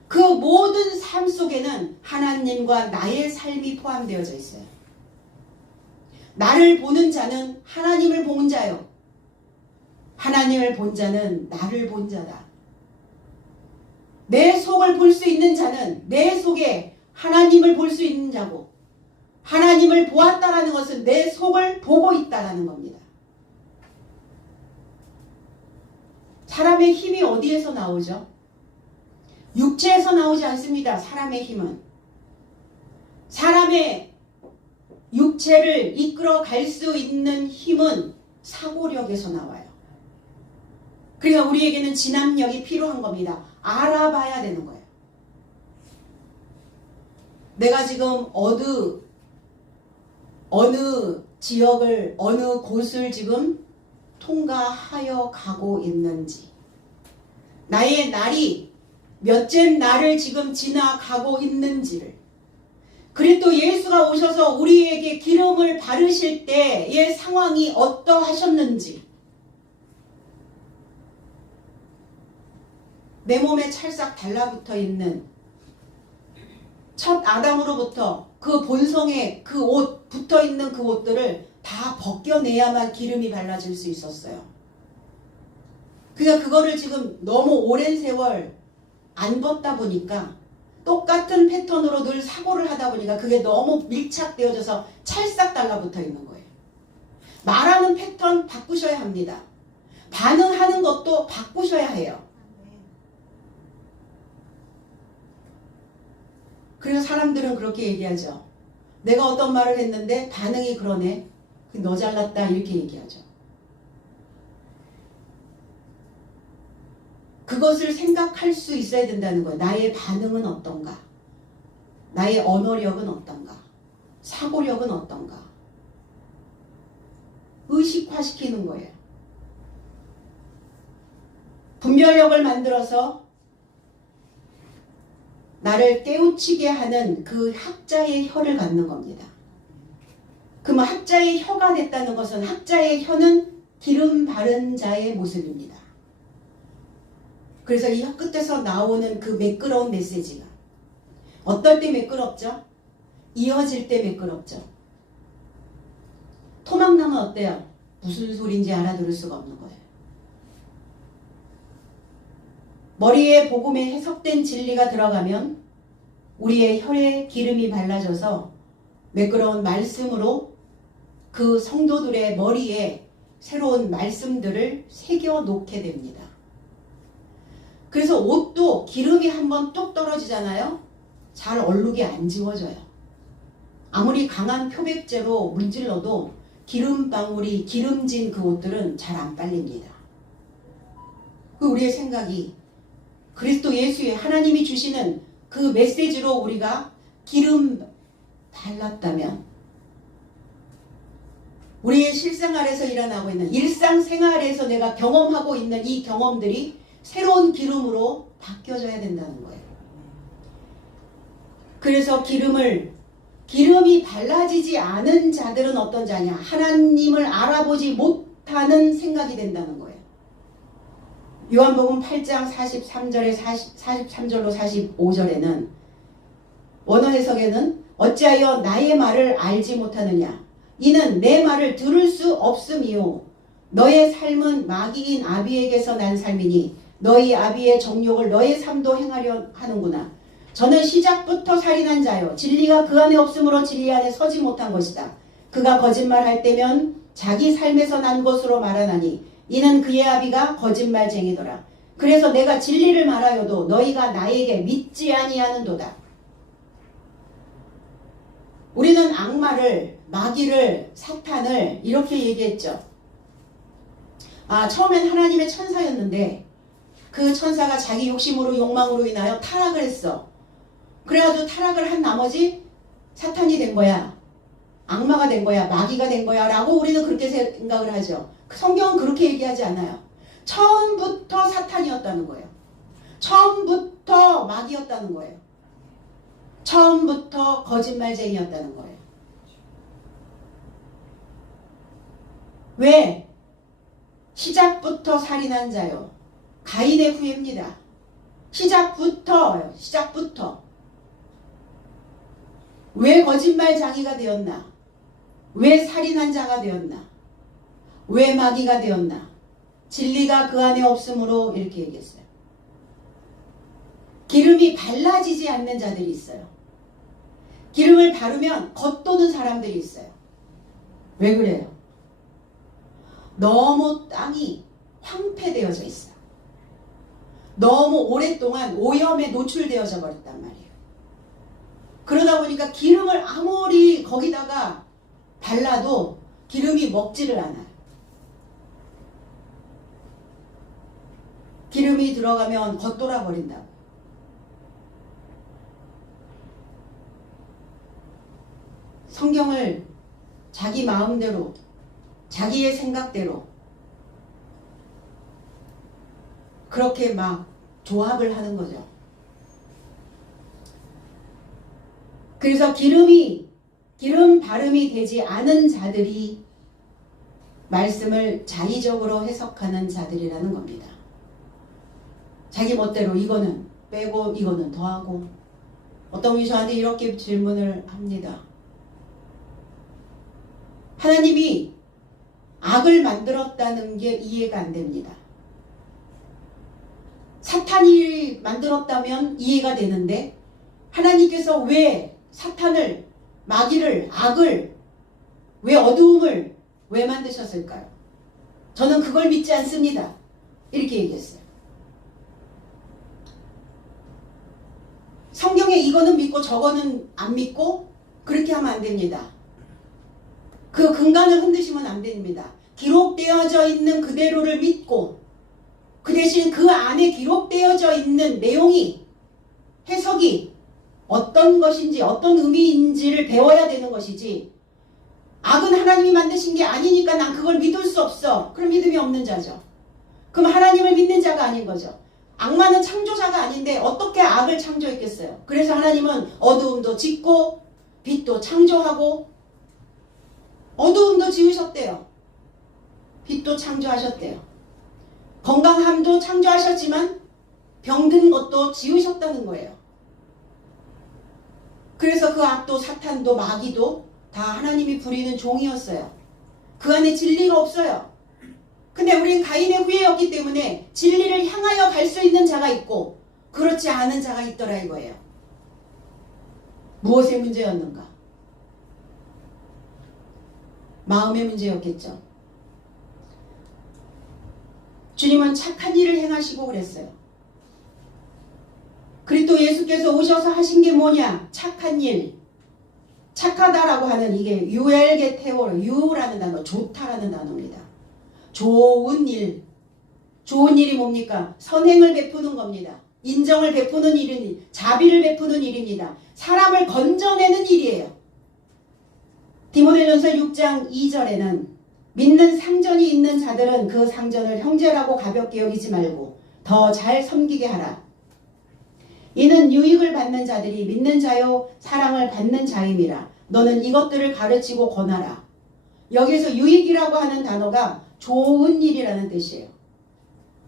그 모든 삶 속에는 하나님과 나의 삶이 포함되어져 있어요. 나를 보는 자는 하나님을 본 자요. 하나님을 본 자는 나를 본 자다. 내 속을 볼 수 있는 자는 내 속에 하나님을 볼 수 있는 자고, 하나님을 보았다라는 것은 내 속을 보고 있다라는 겁니다. 사람의 힘이 어디에서 나오죠? 육체에서 나오지 않습니다. 사람의 힘은. 사람의 육체를 이끌어 갈 수 있는 힘은 사고력에서 나와요. 그러니까 우리에게는 진압력이 필요한 겁니다. 알아봐야 되는 거예요. 내가 지금 어느 지역을, 어느 곳을 지금 통과하여 가고 있는지, 나의 날이 몇째 날을 지금 지나가고 있는지를, 그리스도 예수가 오셔서 우리에게 기름을 바르실 때의 상황이 어떠하셨는지, 내 몸에 찰싹 달라붙어 있는 첫 아담으로부터 그 본성의 그 옷, 붙어 있는 그 옷들을 다 벗겨내야만 기름이 발라질 수 있었어요. 그러니까 그거를 지금 너무 오랜 세월 안 벗다 보니까, 똑같은 패턴으로 늘 사고를 하다 보니까 그게 너무 밀착되어져서 찰싹 달라붙어 있는 거예요. 말하는 패턴 바꾸셔야 합니다. 반응하는 것도 바꾸셔야 해요. 그래서 사람들은 그렇게 얘기하죠. 내가 어떤 말을 했는데 반응이 그러네. 너 잘났다, 이렇게 얘기하죠. 그것을 생각할 수 있어야 된다는 거예요. 나의 반응은 어떤가? 나의 언어력은 어떤가? 사고력은 어떤가? 의식화시키는 거예요. 분별력을 만들어서 나를 깨우치게 하는 그 학자의 혀를 갖는 겁니다. 그러면 학자의 혀가 됐다는 것은, 학자의 혀는 기름 바른 자의 모습입니다. 그래서 이 혀 끝에서 나오는 그 매끄러운 메시지가, 어떨 때 매끄럽죠? 이어질 때 매끄럽죠. 토막나면 어때요? 무슨 소리인지 알아들을 수가 없는 거예요. 머리에 복음에 해석된 진리가 들어가면 우리의 혀에 기름이 발라져서 매끄러운 말씀으로 그 성도들의 머리에 새로운 말씀들을 새겨 놓게 됩니다. 그래서 옷도 기름이 한번 뚝 떨어지잖아요. 잘 얼룩이 안 지워져요. 아무리 강한 표백제로 문질러도 기름방울이 기름진 그 옷들은 잘 안 빨립니다. 그 우리의 생각이 그리스도 예수의 하나님이 주시는 그 메시지로 우리가 기름 발랐다면, 우리의 실생활에서 일어나고 있는, 일상생활에서 내가 경험하고 있는 이 경험들이 새로운 기름으로 바뀌어져야 된다는 거예요. 그래서 기름이 발라지지 않은 자들은 어떤 자냐? 하나님을 알아보지 못하는 생각이 된다는 거예요. 요한복음 8장 43절로 45절에는 원어 해석에는 어찌하여 나의 말을 알지 못하느냐? 이는 내 말을 들을 수 없음이요. 너의 삶은 마귀인 아비에게서 난 삶이니 너희 아비의 정욕을 너의 삶도 행하려 하는구나. 저는 시작부터 살인한 자요. 진리가 그 안에 없으므로 진리 안에 서지 못한 것이다. 그가 거짓말할 때면 자기 삶에서 난 것으로 말하나니 이는 그의 아비가 거짓말쟁이더라. 그래서 내가 진리를 말하여도 너희가 나에게 믿지 아니하는도다. 우리는 악마를, 마귀를, 사탄을 이렇게 얘기했죠. 처음엔 하나님의 천사였는데 그 천사가 자기 욕심으로, 욕망으로 인하여 타락을 했어. 그래가지고 타락을 한 나머지 사탄이 된 거야. 악마가 된 거야. 마귀가 된 거야. 라고 우리는 그렇게 생각을 하죠. 성경은 그렇게 얘기하지 않아요. 처음부터 사탄이었다는 거예요. 처음부터 마귀였다는 거예요. 처음부터 거짓말쟁이였다는 거예요. 왜? 시작부터 살인한 자요. 가인의 후예입니다. 시작부터. 왜 거짓말장이가 되었나? 왜 살인한 자가 되었나? 왜 마귀가 되었나? 진리가 그 안에 없으므로, 이렇게 얘기했어요. 기름이 발라지지 않는 자들이 있어요. 기름을 바르면 겉도는 사람들이 있어요. 왜 그래요? 너무 땅이 황폐되어져 있어요. 너무 오랫동안 오염에 노출되어져 버렸단 말이에요. 그러다 보니까 기름을 아무리 거기다가 발라도 기름이 먹지를 않아요. 기름이 들어가면 겉돌아 버린다고. 성경을 자기 마음대로, 자기의 생각대로 그렇게 막 조합을 하는 거죠. 그래서 기름 발음이 되지 않은 자들이 말씀을 자의적으로 해석하는 자들이라는 겁니다. 자기 멋대로 이거는 빼고 이거는 더하고. 어떤 분이 저한테 이렇게 질문을 합니다. 하나님이 악을 만들었다는 게 이해가 안 됩니다. 사탄이 만들었다면 이해가 되는데 하나님께서 왜 사탄을, 마귀를, 악을, 왜 어두움을 왜 만드셨을까요? 저는 그걸 믿지 않습니다. 이렇게 얘기했어요. 성경에 이거는 믿고 저거는 안 믿고 그렇게 하면 안 됩니다. 그 근간을 흔드시면 안 됩니다. 기록되어져 있는 그대로를 믿고 그 대신 그 안에 기록되어져 있는 내용이, 해석이 어떤 것인지 어떤 의미인지를 배워야 되는 것이지, 악은 하나님이 만드신 게 아니니까 난 그걸 믿을 수 없어. 그럼 믿음이 없는 자죠. 그럼 하나님을 믿는 자가 아닌 거죠. 악마는 창조자가 아닌데 어떻게 악을 창조했겠어요. 그래서 하나님은 어두움도 짓고 빛도 창조하고 어두움도 지으셨대요. 빛도 창조하셨대요. 건강함도 창조하셨지만 병든 것도 지으셨다는 거예요. 그래서 그 악도 사탄도 마귀도 다 하나님이 부리는 종이었어요. 그 안에 진리가 없어요. 근데 우리는 가인의 후예였기 때문에 진리를 향하여 갈 수 있는 자가 있고 그렇지 않은 자가 있더라 이거예요. 무엇의 문제였는가? 마음의 문제였겠죠. 주님은 착한 일을 행하시고 그랬어요. 그리스도 예수께서 오셔서 하신 게 뭐냐? 착한 일. 착하다라고 하는 이게 유엘게테오, 유라는 단어, 좋다라는 단어입니다. 좋은 일. 좋은 일이 뭡니까? 선행을 베푸는 겁니다. 인정을 베푸는 일은 자비를 베푸는 일입니다. 사람을 건져내는 일이에요. 디모데전서 6장 2절에는 믿는 상전이 있는 자들은 그 상전을 형제라고 가볍게 여기지 말고 더 잘 섬기게 하라. 이는 유익을 받는 자들이 믿는 자요 사랑을 받는 자임이라. 너는 이것들을 가르치고 권하라. 여기서 유익이라고 하는 단어가 좋은 일이라는 뜻이에요.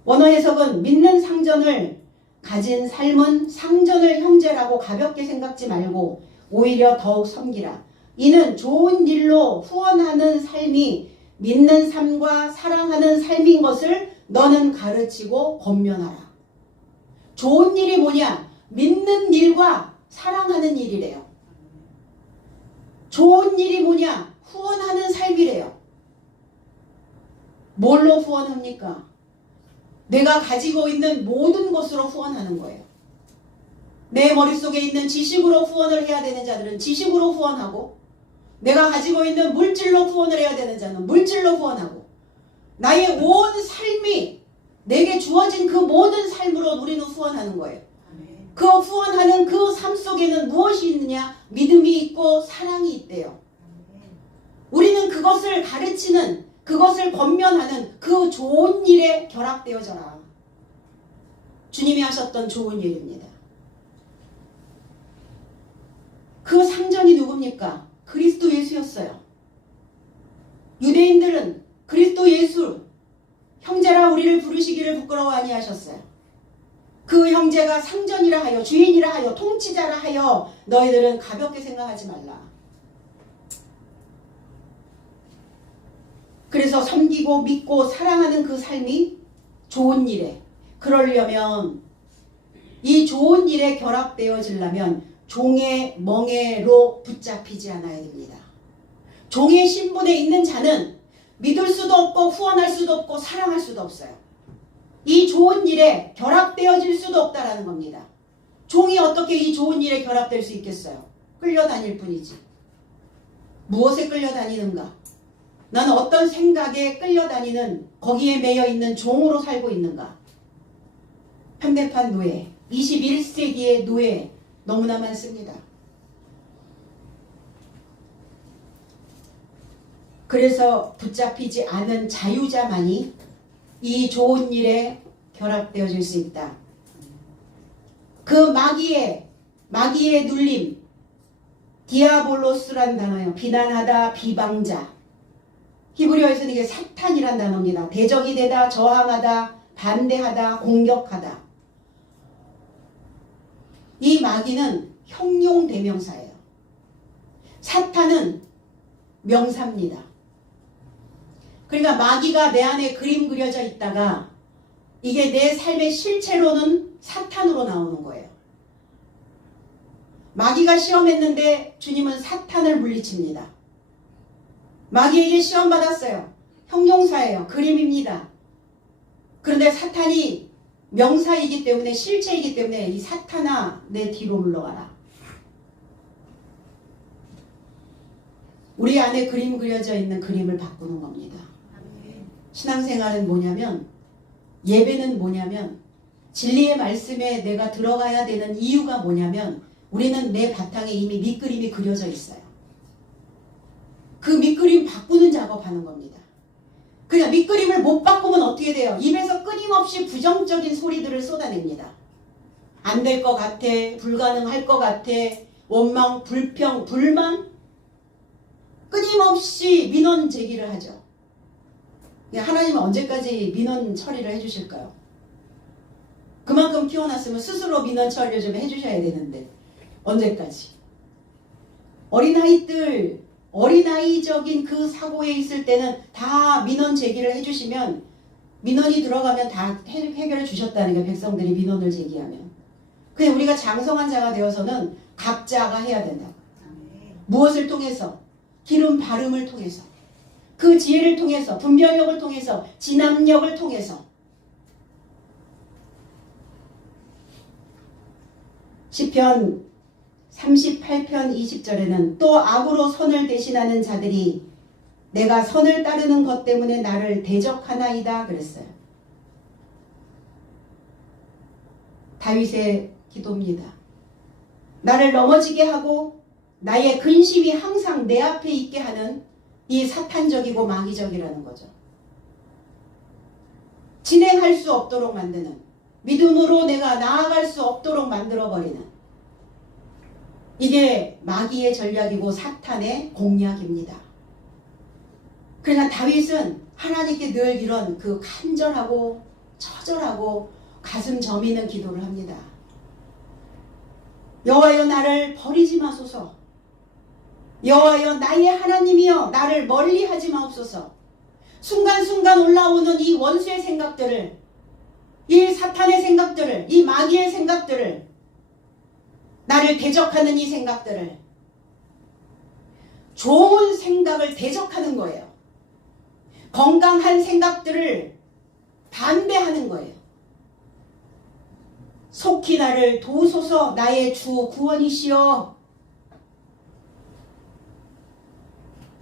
원어 해석은 믿는 상전을 가진 삶은 상전을 형제라고 가볍게 생각지 말고 오히려 더욱 섬기라. 이는 좋은 일로 후원하는 삶이 믿는 삶과 사랑하는 삶인 것을 너는 가르치고 권면하라. 좋은 일이 뭐냐? 믿는 일과 사랑하는 일이래요. 좋은 일이 뭐냐? 후원하는 삶이래요. 뭘로 후원합니까? 내가 가지고 있는 모든 것으로 후원하는 거예요. 내 머릿속에 있는 지식으로 후원을 해야 되는 자들은 지식으로 후원하고, 내가 가지고 있는 물질로 후원을 해야 되는 자는 물질로 후원하고, 나의 온 삶이 내게 주어진 그 모든 삶으로 우리는 후원하는 거예요. 그 후원하는 그 삶 속에는 무엇이 있느냐? 믿음이 있고 사랑이 있대요. 우리는 그것을 가르치는, 그것을 권면하는 그 좋은 일에 결합되어져라. 주님이 하셨던 좋은 일입니다. 그 상전이 누굽니까? 그리스도 예수였어요. 유대인들은 그리스도 예수, 형제라 우리를 부르시기를 부끄러워 아니하셨어요. 그 형제가 상전이라 하여, 주인이라 하여, 통치자라 하여 너희들은 가볍게 생각하지 말라. 그래서 섬기고 믿고 사랑하는 그 삶이 좋은 일에, 그러려면 이 좋은 일에 결합되어지려면 종의 멍에로 붙잡히지 않아야 됩니다. 종의 신분에 있는 자는 믿을 수도 없고 후원할 수도 없고 사랑할 수도 없어요. 이 좋은 일에 결합되어질 수도 없다라는 겁니다. 종이 어떻게 이 좋은 일에 결합될 수 있겠어요? 끌려다닐 뿐이지. 무엇에 끌려다니는가? 나는 어떤 생각에 끌려다니는 거기에 매여 있는 종으로 살고 있는가? 현대판 노예, 21세기의 노예 너무나 많습니다. 그래서 붙잡히지 않은 자유자만이 이 좋은 일에 결합되어질 수 있다. 그 마귀의 눌림, 디아볼로스란 단어예요. 비난하다, 비방자. 히브리어에서는 이게 사탄이란 단어입니다. 대적이 되다, 저항하다, 반대하다, 공격하다. 이 마귀는 형용 대명사예요. 사탄은 명사입니다. 그러니까 마귀가 내 안에 그림 그려져 있다가 이게 내 삶의 실체로는 사탄으로 나오는 거예요. 마귀가 시험했는데 주님은 사탄을 물리칩니다. 마귀에게 시험 받았어요. 형용사예요. 그림입니다. 그런데 사탄이 명사이기 때문에 실체이기 때문에 이 사탄아 내 뒤로 물러가라. 우리 안에 그림 그려져 있는 그림을 바꾸는 겁니다. 신앙생활은 뭐냐면 예배는 뭐냐면 진리의 말씀에 내가 들어가야 되는 이유가 뭐냐면 우리는 내 바탕에 이미 밑그림이 그려져 있어요. 그 밑그림 바꾸는 작업하는 겁니다. 그냥 밑그림을 못 바꾸면 어떻게 돼요? 입에서 끊임없이 부정적인 소리들을 쏟아냅니다. 안 될 것 같아, 불가능할 것 같아, 원망, 불평, 불만, 끊임없이 민원 제기를 하죠. 하나님은 언제까지 민원 처리를 해주실까요? 그만큼 키워놨으면 스스로 민원 처리를 좀 해주셔야 되는데 언제까지? 어린아이적인 그 사고에 있을 때는 다 민원 제기를 해주시면 민원이 들어가면 다 해결해 주셨다는 게 백성들이 민원을 제기하면. 근데 우리가 장성한 자가 되어서는 각자가 해야 된다. 무엇을 통해서? 기름 바름을 통해서. 그 지혜를 통해서, 분별력을 통해서, 진압력을 통해서. 시편 38편 20절에는 또 악으로 선을 대신하는 자들이 내가 선을 따르는 것 때문에 나를 대적하나이다 그랬어요. 다윗의 기도입니다. 나를 넘어지게 하고 나의 근심이 항상 내 앞에 있게 하는 이 사탄적이고 마귀적이라는 거죠. 진행할 수 없도록 만드는, 믿음으로 내가 나아갈 수 없도록 만들어버리는, 이게 마귀의 전략이고 사탄의 공략입니다. 그러나 다윗은 하나님께 늘 이런 그 간절하고 처절하고 가슴 저미는 기도를 합니다. 여호와여 나를 버리지 마소서. 여호와여 나의 하나님이여 나를 멀리하지 마옵소서. 순간순간 올라오는 이 원수의 생각들을, 이 사탄의 생각들을, 이 마귀의 생각들을, 나를 대적하는 이 생각들을, 좋은 생각을 대적하는 거예요. 건강한 생각들을 반대하는 거예요. 속히 나를 도우소서. 나의 주 구원이시여.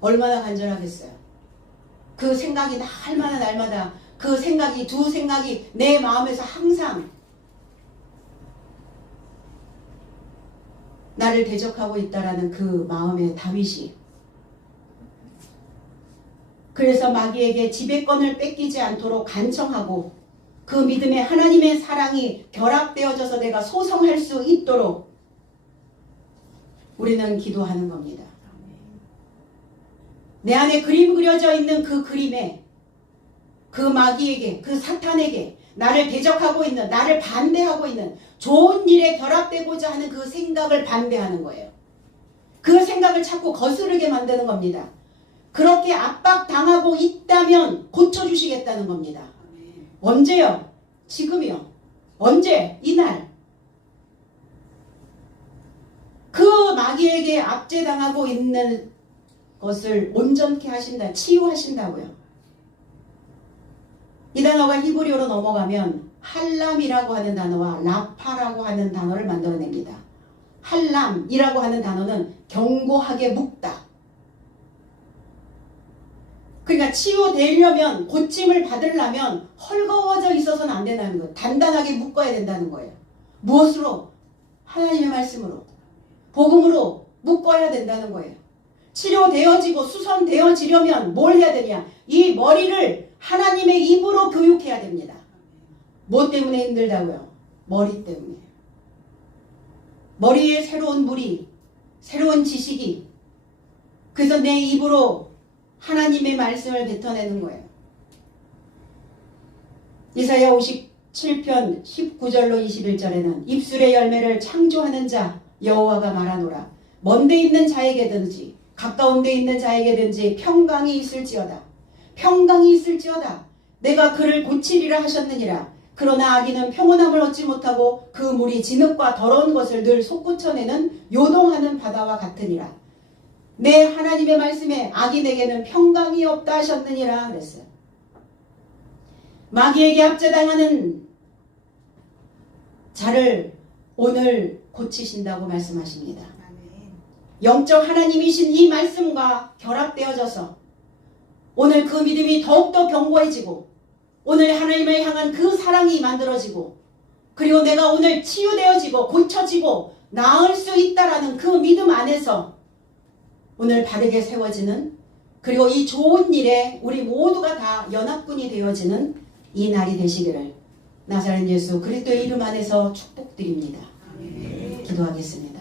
얼마나 간절하겠어요. 그 생각이 날마다 그 생각이, 두 생각이 내 마음에서 항상 나를 대적하고 있다라는 그 마음의 다윗이, 그래서 마귀에게 지배권을 뺏기지 않도록 간청하고 그 믿음에 하나님의 사랑이 결합되어져서 내가 소성할 수 있도록 우리는 기도하는 겁니다. 내 안에 그림 그려져 있는 그 그림에 그 마귀에게, 그 사탄에게 나를 대적하고 있는, 나를 반대하고 있는 좋은 일에 결합되고자 하는 그 생각을 반대하는 거예요. 그 생각을 자꾸 거스르게 만드는 겁니다. 그렇게 압박당하고 있다면 고쳐주시겠다는 겁니다. 언제요? 지금이요. 언제? 이날. 마귀에게 압제당하고 있는 것을 온전케 하신다. 치유하신다고요. 이 단어가 히브리어로 넘어가면 할람이라고 하는 단어와 라파라고 하는 단어를 만들어냅니다. 할람이라고 하는 단어는 견고하게 묶다. 그러니까 치유되려면, 고침을 받으려면 헐거워져 있어서는 안 된다는 거예요. 단단하게 묶어야 된다는 거예요. 무엇으로? 하나님의 말씀으로, 복음으로 묶어야 된다는 거예요. 치료되어지고 수선되어지려면 뭘 해야 되냐? 이 머리를 하나님의 입으로 교육해야 됩니다. 뭐 때문에 힘들다고요? 머리 때문에. 머리에 새로운 물이, 새로운 지식이, 그래서 내 입으로 하나님의 말씀을 뱉어내는 거예요. 이사야 57편 19절로 21절에는 입술의 열매를 창조하는 자 여호와가 말하노라. 먼데 있는 자에게든지 가까운 데 있는 자에게든지 평강이 있을지어다. 평강이 있을지어다. 내가 그를 고치리라 하셨느니라. 그러나 악인은 평온함을 얻지 못하고 그 물이 진흙과 더러운 것을 늘 솟구쳐내는 요동하는 바다와 같으니라. 내 하나님의 말씀에 악인에게는 평강이 없다 하셨느니라 그랬어요. 마귀에게 압제당하는 자를 오늘 고치신다고 말씀하십니다. 영적 하나님이신 이 말씀과 결합되어져서 오늘 그 믿음이 더욱더 견고해지고 오늘 하나님을 향한 그 사랑이 만들어지고 그리고 내가 오늘 치유되어지고 고쳐지고 나을 수 있다라는 그 믿음 안에서 오늘 바르게 세워지는 그리고 이 좋은 일에 우리 모두가 다 연합군이 되어지는 이 날이 되시기를 나사렛 예수 그리스도의 이름 안에서 축복드립니다. 기도하겠습니다.